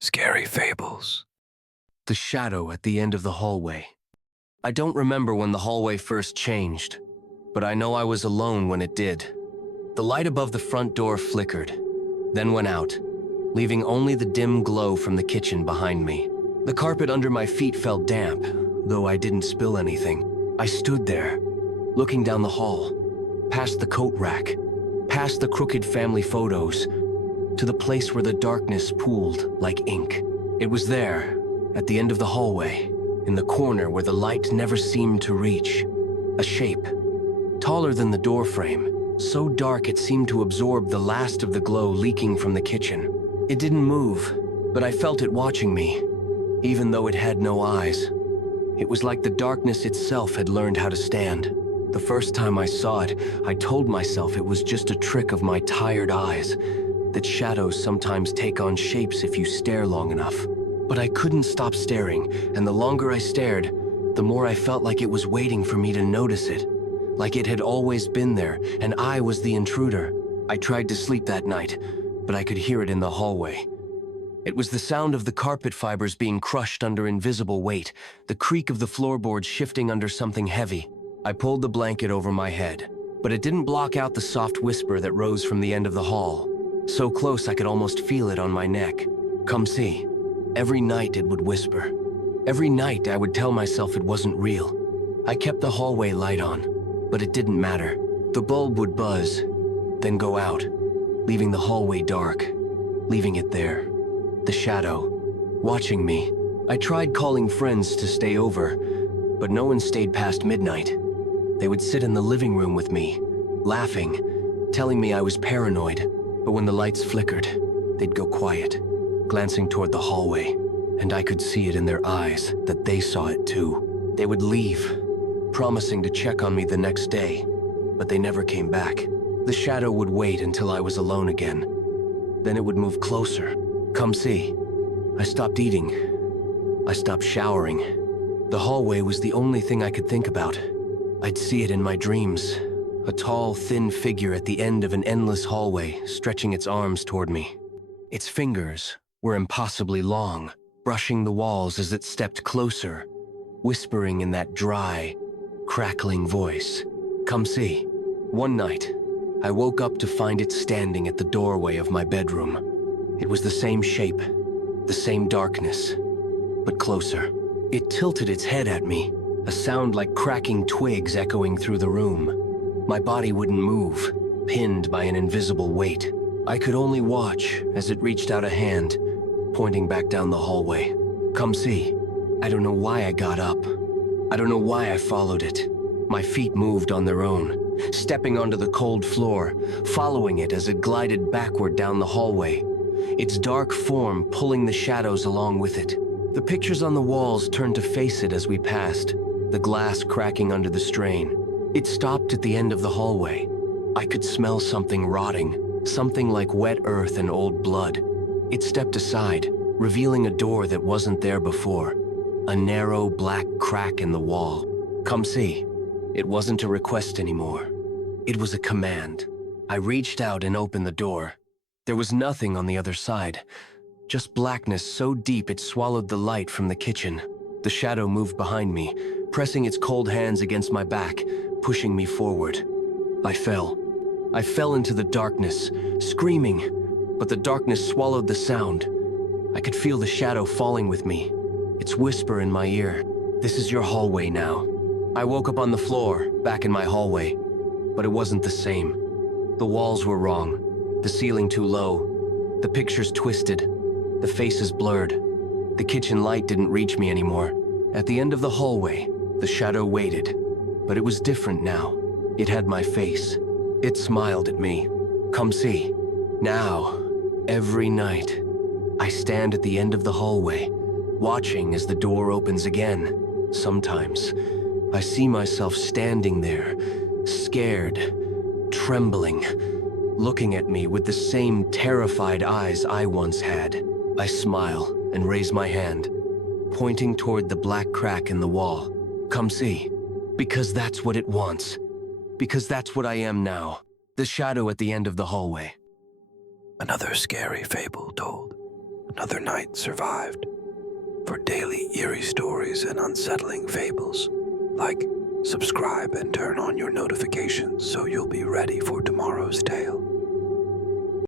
Scary Fables. The shadow at the end of the hallway. I don't remember when the hallway first changed, but I know I was alone when it did. The light above the front door flickered, then went out, leaving only the dim glow from the kitchen behind me. The carpet under my feet felt damp, though I didn't spill anything. I stood there, looking down the hall, past the coat rack, past the crooked family photos, to the place where the darkness pooled like ink. It was there, at the end of the hallway, in the corner where the light never seemed to reach. A shape, taller than the door frame, so dark it seemed to absorb the last of the glow leaking from the kitchen. It didn't move, but I felt it watching me, even though it had no eyes. It was like the darkness itself had learned how to stand. The first time I saw it, I told myself it was just a trick of my tired eyes, that shadows sometimes take on shapes if you stare long enough. But I couldn't stop staring, and the longer I stared, the more I felt like it was waiting for me to notice it, like it had always been there, and I was the intruder. I tried to sleep that night, but I could hear it in the hallway. It was the sound of the carpet fibers being crushed under invisible weight, the creak of the floorboards shifting under something heavy. I pulled the blanket over my head, but it didn't block out the soft whisper that rose from the end of the hall. So close I could almost feel it on my neck. Come see. Every night it would whisper. Every night I would tell myself it wasn't real. I kept the hallway light on, but it didn't matter. The bulb would buzz, then go out, leaving the hallway dark, leaving it there. The shadow, watching me. I tried calling friends to stay over, but no one stayed past midnight. They would sit in the living room with me, laughing, telling me I was paranoid. But when the lights flickered, they'd go quiet, glancing toward the hallway, and I could see it in their eyes that they saw it too. They would leave, promising to check on me the next day, but they never came back. The shadow would wait until I was alone again. Then it would move closer. Come see. I stopped eating. I stopped showering. The hallway was the only thing I could think about. I'd see it in my dreams. A tall, thin figure at the end of an endless hallway, stretching its arms toward me. Its fingers were impossibly long, brushing the walls as it stepped closer, whispering in that dry, crackling voice. Come see. One night, I woke up to find it standing at the doorway of my bedroom. It was the same shape, the same darkness, but closer. It tilted its head at me, a sound like cracking twigs echoing through the room. My body wouldn't move, pinned by an invisible weight. I could only watch as it reached out a hand, pointing back down the hallway. Come see. I don't know why I got up. I don't know why I followed it. My feet moved on their own, stepping onto the cold floor, following it as it glided backward down the hallway, its dark form pulling the shadows along with it. The pictures on the walls turned to face it as we passed, the glass cracking under the strain. It stopped at the end of the hallway. I could smell something rotting, something like wet earth and old blood. It stepped aside, revealing a door that wasn't there before, a narrow black crack in the wall. Come see. It wasn't a request anymore. It was a command. I reached out and opened the door. There was nothing on the other side, just blackness so deep it swallowed the light from the kitchen. The shadow moved behind me, pressing its cold hands against my back, pushing me forward. I fell. I fell into the darkness, screaming, but the darkness swallowed the sound. I could feel the shadow falling with me, its whisper in my ear. This is your hallway now. I woke up on the floor, back in my hallway, but it wasn't the same. The walls were wrong, the ceiling too low, the pictures twisted, the faces blurred. The kitchen light didn't reach me anymore. At the end of the hallway, the shadow waited, but it was different now. It had my face. It smiled at me. Come see. Now, every night, I stand at the end of the hallway, watching as the door opens again. Sometimes, I see myself standing there, scared, trembling, looking at me with the same terrified eyes I once had. I smile and raise my hand, pointing toward the black crack in the wall. Come see. Because that's what it wants. Because that's what I am now. The shadow at the end of the hallway. Another scary fable told. another night survived. For daily eerie stories and unsettling fables, like, subscribe, and turn on your notifications so you'll be ready for tomorrow's tale.